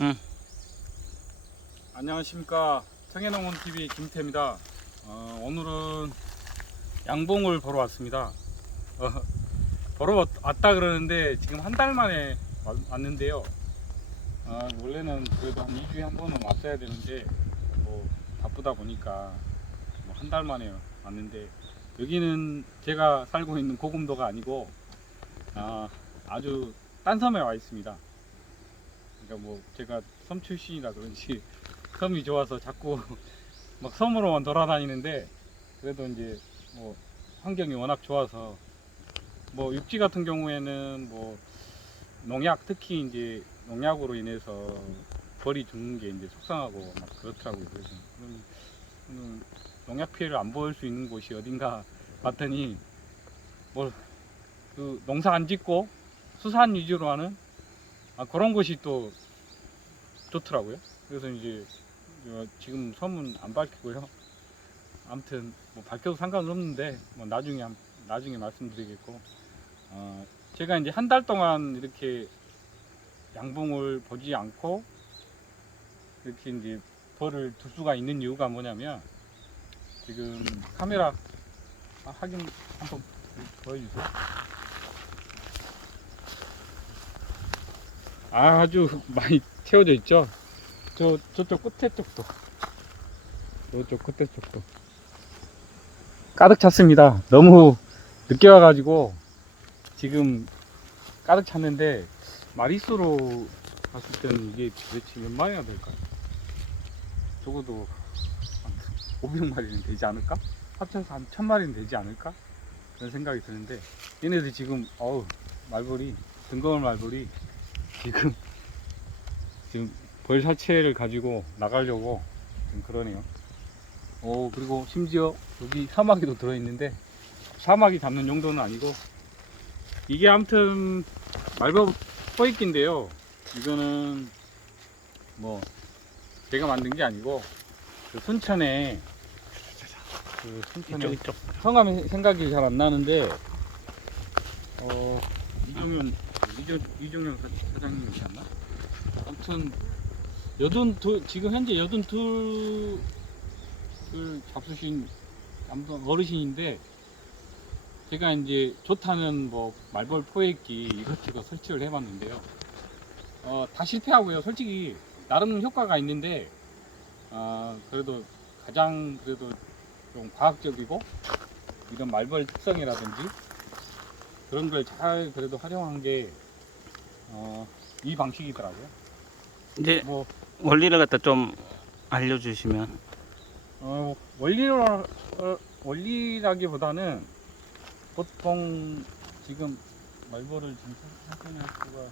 응. 안녕하십니까 청해농원 TV 김태입니다. 어, 오늘은 양봉을 보러 왔습니다. 어, 보러 왔다 그러는데 지금 한 달 만에 왔- 왔는데요. 어, 원래는 그래도 한 2주에 한 번은 왔어야 되는데 뭐 바쁘다 보니까 뭐 한 달 만에 왔는데 여기는 제가 살고 있는 고금도가 아니고 아, 아주 딴 섬에 와 있습니다. 그러니까 뭐 제가 섬 출신이라 그런지 섬이 좋아서 자꾸 막 섬으로만 돌아다니는데 그래도 이제 뭐 환경이 워낙 좋아서 뭐 육지 같은 경우에는 뭐 농약 특히 이제 농약으로 인해서 벌이 죽는 게 이제 속상하고 막 그렇더라고요. 그래서 음, 농약 피해를 안 볼 수 있는 곳이 어딘가 봤더니 뭐 그 농사 안 짓고 수산 위주로 하는 아, 그런 곳이 또 좋더라고요. 그래서 이제 어, 지금 섬은 안 밝히고요. 아무튼 뭐 밝혀도 상관은 없는데 뭐 나중에 한- 나중에 말씀드리겠고 어, 제가 이제 한 달 동안 이렇게 양봉을 보지 않고 이렇게 이제 벌을 둘 수가 있는 이유가 뭐냐면 지금 카메라 아, 확인 한번 보여주세요. 아주 많이 채워져 있죠. 저 저쪽 끝에 쪽도 저쪽 끝에 쪽도 가득 찼습니다. 너무 늦게 와가지고 지금 가득 찼는데 마리수로 봤을 때는 이게 도대체 몇 마리나 될까요? 적어도 한 500마리는 되지 않을까? 합쳐서 한 1000마리는 되지 않을까? 그런 생각이 드는데 얘네들 지금 어우 말벌이 등거울 말벌이 지금 지금 벌 사체를 가지고 나가려고 지금 그러네요. 오 그리고 심지어 여기 사마귀도 들어있는데 사마귀 잡는 용도는 아니고 이게 아무튼 말벌 포획기인데요. 이거는 뭐 제가 만든 게 아니고 그 순천에 그 순천에. 성함이 생각이 잘 안 나는데 어 이종현 이종현 사- 사장님이셨나? 아무튼 여든 두 지금 현재 여든 둘을 잡수신 아무튼 어르신인데 제가 이제 좋다는 뭐 말벌 포획기 이것저것 설치를 해봤는데요. 어, 다 실패하고요. 솔직히 나름 효과가 있는데 어, 그래도 가장 그래도 좀 과학적이고 이런 말벌 특성이라든지 그런 걸 잘 그래도 활용한 게 어, 이 방식이더라고요. 이제 뭐 원리를 갖다 좀 알려주시면. 어, 원리로 어, 원리라기보다는 보통 지금 말벌을 지금 확인할 수가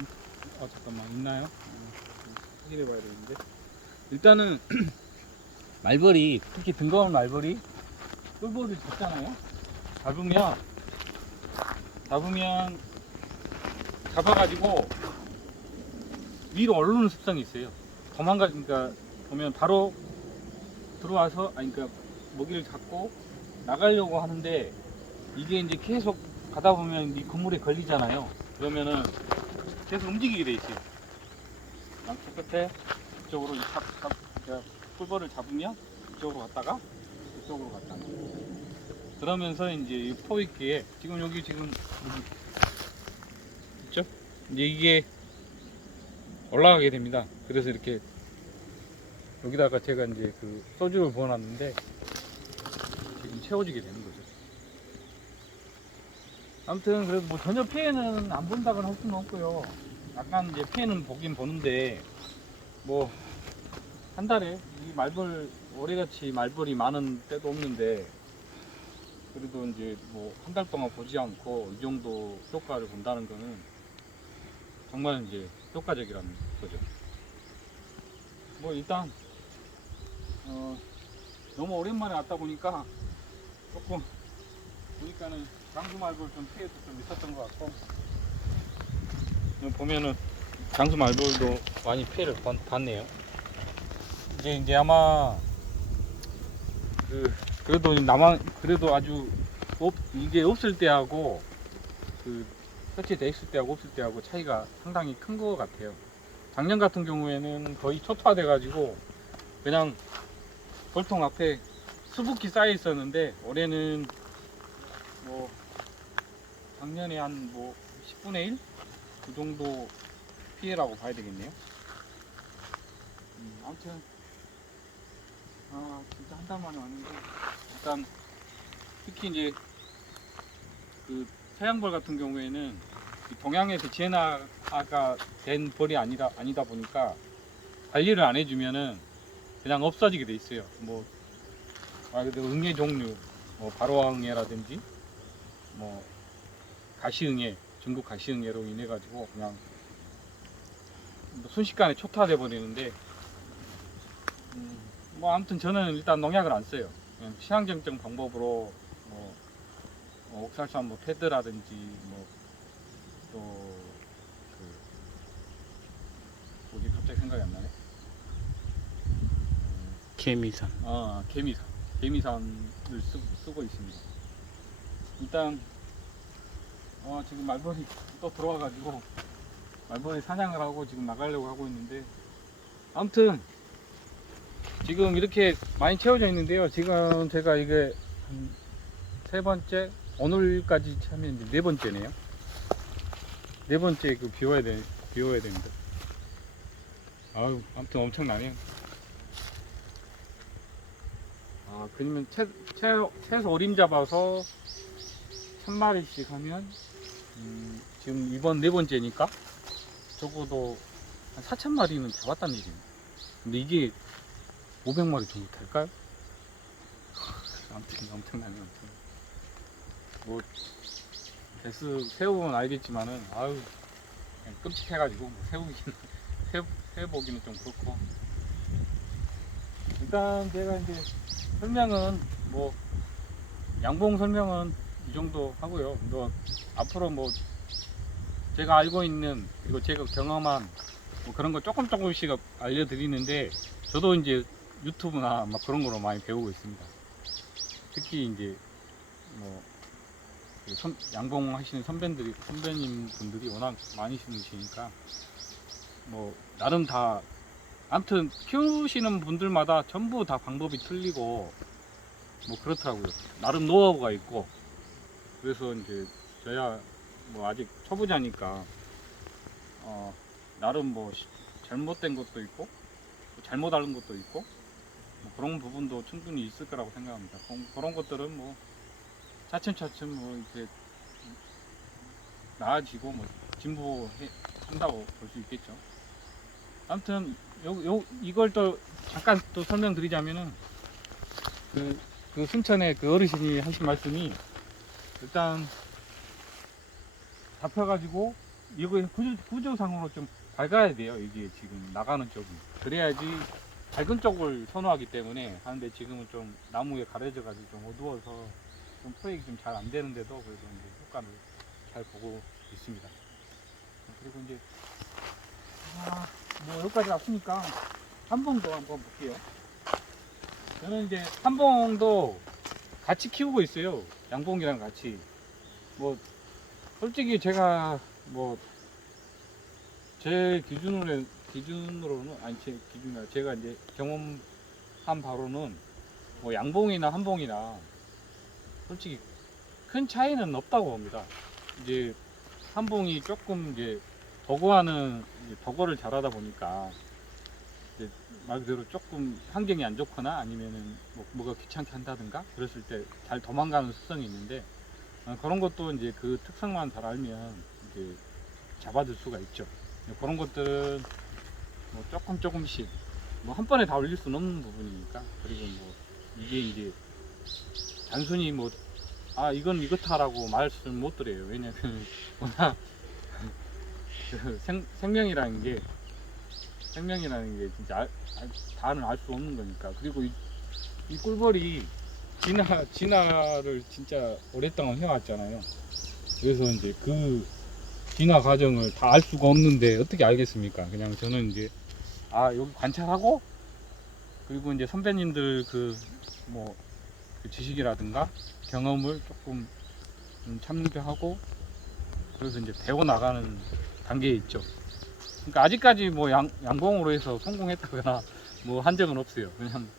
있- 어 잠깐만 있나요? 어, 좀 확인해 봐야 되는데 일단은 말벌이 특히 등거운 말벌이 꿀벌을 잡잖아요. 잡으면 잡으면 잡아가지고 위로 오르는 습성이 있어요. 도망가 그러니까 보면 바로 들어와서 아니 그러니까 먹이를 잡고 나가려고 하는데 이게 이제 계속 가다 보면 이 그물에 걸리잖아요. 그러면은 계속 움직이게 돼 있어요. 양쪽 끝에 이쪽으로 이 잡, 잡, 그러니까 꿀벌을 잡으면 이쪽으로 갔다가 이쪽으로 갔다가 그러면서 이제 이 포획기에 지금 여기 지금 있죠? 이제 이게 올라가게 됩니다. 그래서 이렇게 여기다가 제가 이제 그 소주를 부어놨는데 지금 채워지게 되는 거죠. 아무튼 그래도 뭐 전혀 피해는 안 본다고는 할 수는 없고요. 약간 이제 피해는 보긴 보는데 뭐 한 달에 이 말벌 올해같이 말벌이 많은 때도 없는데 그래도 이제 뭐 한 달 동안 보지 않고 이 정도 효과를 본다는 거는 정말 이제 효과적이라는 거죠. 뭐 일단 어, 너무 오랜만에 왔다 보니까 조금 보니까는 장수 말벌 좀 피해도 좀 있었던 것 같고 보면은 장수 말벌도 많이 피해를 봤- 봤네요. 이제 이제 아마 그 그래도 남아 그래도 아주 없, 이게 없을 때하고 그 설치돼 있을 때하고 없을 때하고 차이가 상당히 큰 것 같아요. 작년 같은 경우에는 거의 초토화돼 가지고 그냥 볼통 앞에 수북히 쌓여 있었는데 올해는 뭐 작년에 한 뭐 10분의 1? 그 정도 피해라고 봐야 되겠네요. 음, 아무튼 아 진짜 한 달 만에 왔는데 일단 특히 이제 그 서양벌 같은 경우에는 이 동양에서 진화가 된 벌이 아니다 아니다 보니까 관리를 안 해주면은 그냥 없어지게 돼 있어요. 뭐 말 그대로 응애 종류, 뭐 바로왕애라든지 뭐 가시응애, 중국 가시응애로 인해 가지고 그냥 뭐 순식간에 초토화돼 버리는데 음, 뭐 아무튼 저는 일단 농약을 안 써요. 그냥 시향정정 방법으로 뭐, 뭐 옥살산 뭐 패드라든지 뭐또 그 뭐지 갑자기 생각이 안 나네. 음, 개미산. 아 개미산 개미산을 쓰, 쓰고 있습니다. 일단 어, 지금 말벌이 또 들어와가지고 말벌이 사냥을 하고 지금 나가려고 하고 있는데 아무튼 지금 이렇게 많이 채워져 있는데요. 지금 제가 이게 한 세 번째 오늘까지 이제 네 번째네요. 네 번째 그 비워야 돼 비워야 됩니다. 아유 아무튼 엄청나네요. 아, 그러면 채, 채, 채소 어림 잡아서 한 마리씩 하면 음, 지금 이번 네 번째니까 적어도 한 4천 마리는 잡았다는 얘기입니다. 근데 이게 500마리 정도 될까요? 아무튼 엄청나네, 엄청. 뭐 개수 세우면 알겠지만은 아유 그냥 끔찍해가지고 뭐 세우긴 세, 세보기는 좀 그렇고 일단 제가 이제 설명은 뭐 양봉 설명은 이 정도 하고요. 뭐 앞으로 뭐 제가 알고 있는 그리고 제가 경험한 뭐 그런 거 조금 조금씩 알려드리는데 저도 이제 유튜브나 막 그런 거로 많이 배우고 있습니다. 특히 이제 뭐그 선- 양봉 하시는 선배들이 선배님 분들이 워낙 많이 심으시니까 뭐 나름 다 아무튼 키우시는 분들마다 전부 다 방법이 틀리고 뭐 그렇더라고요. 나름 노하우가 있고 그래서 이제 저야 뭐 아직 초보자니까 어 나름 뭐 시- 잘못된 것도 있고 또 잘못 알은 것도 있고 뭐 그런 부분도 충분히 있을 거라고 생각합니다. 그런- 것들은 뭐 차츰차츰 뭐 이렇게 나아지고 뭐 진보한다고 볼 수 있겠죠. 아무튼 요, 요 이걸 또 잠깐 또 설명드리자면은 그, 그 순천의 그 어르신이 하신 말씀이 일단 잡혀가지고 이거 구조, 구조상으로 좀 밝아야 돼요. 이게 지금 나가는 쪽이 그래야지 밝은 쪽을 선호하기 때문에 하는데 지금은 좀 나무에 가려져가지고 좀 어두워서 좀 프레이 좀 잘 안 되는데도 그래도 이제 효과를 잘 보고 있습니다. 그리고 이제 아, 뭐 여기까지 왔으니까 한봉도 한번 볼게요. 저는 이제 한봉도 같이 키우고 있어요. 양봉이랑 같이. 뭐 솔직히 제가 뭐 제 기준으로 기준으로는 아니 제 기준이 아니라 제가 이제 경험한 바로는 뭐 양봉이나 한봉이나 솔직히 큰 차이는 없다고 봅니다. 이제 한봉이 조금 이제 이제 버거를 잘하다 보니까 이제 말 그대로 조금 환경이 안 좋거나 아니면은 뭐 뭐가 귀찮게 한다든가 그랬을 때 잘 도망가는 습성이 있는데 어, 그런 것도 이제 그 특성만 잘 알면 이제 잡아들 수가 있죠. 그런 것들은 뭐 조금 조금씩 뭐 한 번에 다 올릴 수는 없는 부분이니까 그리고 뭐 이게 이제 단순히 뭐 아 이건 이렇다라고 말씀을 못 드려요. 왜냐면 워낙 그 생, 생명이라는 게 생명이라는 게 진짜 알, 알, 다는 알 수 없는 거니까 그리고 이, 이 꿀벌이 진화 진화를 진짜 오랫동안 해왔잖아요. 그래서 이제 그 진화 과정을 다 알 수가 없는데 어떻게 알겠습니까? 그냥 저는 이제 아 여기 관찰하고 그리고 이제 선배님들 그뭐 그 지식이라든가 경험을 조금 좀 참조하고 그래서 이제 배워 나가는 단계에 있죠. 그러니까 아직까지 뭐 양, 양봉으로 해서 성공했다거나 뭐 한 적은 없어요. 그냥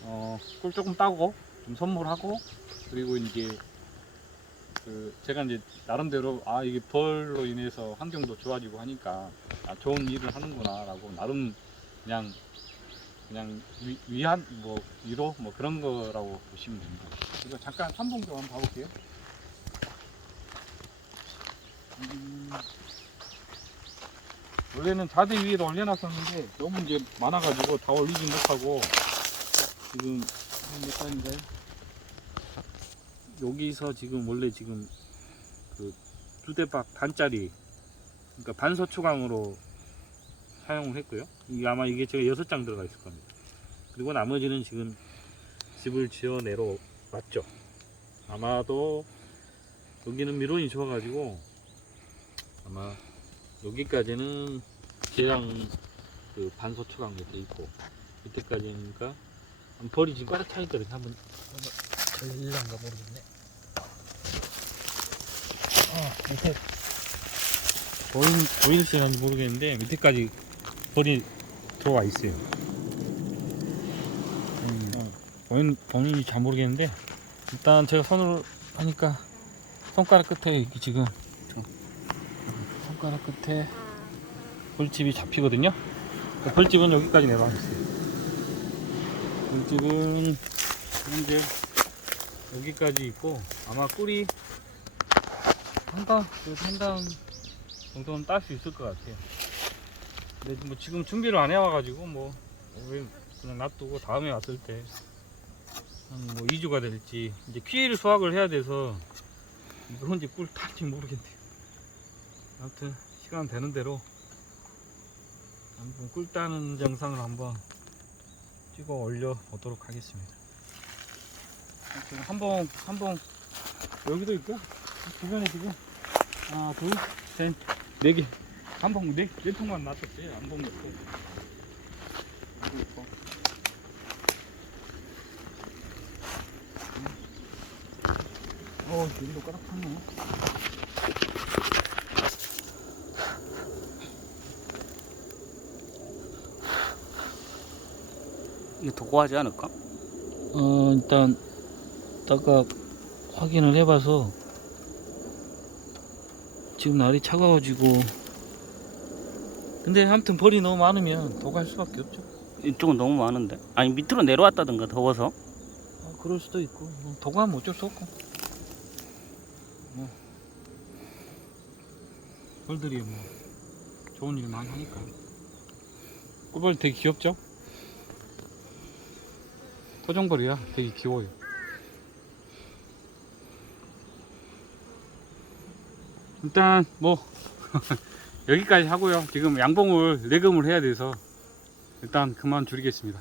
어, 꿀 조금 따고 좀 선물하고 그리고 이제 그 제가 이제 나름대로 아 이게 벌로 인해서 환경도 좋아지고 하니까 아, 좋은 일을 하는구나라고 나름 그냥 그냥 위, 위한 뭐 위로 뭐 그런 거라고 보시면 됩니다. 이거 잠깐 한봉 좀 한번 봐볼게요. 음, 원래는 자대 위에다 올려놨었는데 너무 이제 많아가지고 다 올리지 못하고 지금 몇 단인가요? 여기서 지금 원래 지금 그 두 대박 반짜리 그러니까 반소초강으로 사용을 했고요. 이게 아마 이게 제가 여섯 장 들어가 있을 겁니다. 그리고 나머지는 지금 집을 지어 내러 왔죠. 아마도 여기는 미론이 좋아가지고 아마 여기까지는 계량 그 반소초강 밑에 있고 밑에까지니까 벌이 지금 꽉차 있거든요. 한번 전일란가 모르겠네. 어, 밑에 보인 보이실지 모르겠는데 밑에까지 벌이 들어와 있어요. 음, 보인 본인이 잘 모르겠는데 일단 제가 손으로 하니까 손가락 끝에 지금 저 손가락 끝에 벌집이 잡히거든요. 그 벌집은 여기까지 내려와 있어요. 벌집은 현재 여기까지 있고 아마 꿀이 그래서 한당 정도는 딸 수 있을 것 같아요. 근데 뭐 지금 준비를 안 해와가지고 뭐왜 그냥 놔두고 다음에 왔을 때 한뭐 2주가 될지 이제 퀴를 수확을 해야 돼서 언제 꿀 탈지 모르겠네요. 아무튼 시간 되는 대로 한번 꿀 따는 영상을 한번 찍어 올려 보도록 하겠습니다. 지금 한봉 한봉 여기도 있고 주변에 지금 하나 둘셋네 개. 한봉 네, 네 통만 놨었어요. 한봉 넣고. 여기 있고. 어, 여기도 까락하네. 이게 도구하지 않을까? 어, 일단, 아까 확인을 해봐서, 지금 날이 차가워지고, 근데 아무튼 벌이 너무 많으면 도갈 수밖에 없죠. 이쪽은 너무 많은데. 아니 밑으로 내려왔다든가 더워서. 아, 그럴 수도 있고, 뭐, 도가면 어쩔 수 없고. 뭐, 벌들이 뭐, 좋은 일 많이 하니까. 꿀벌 되게 귀엽죠? 토종벌이야. 되게 귀여워요. 일단, 뭐, 여기까지 하고요. 지금 양봉을 내금을 해야 돼서, 일단 그만 줄이겠습니다.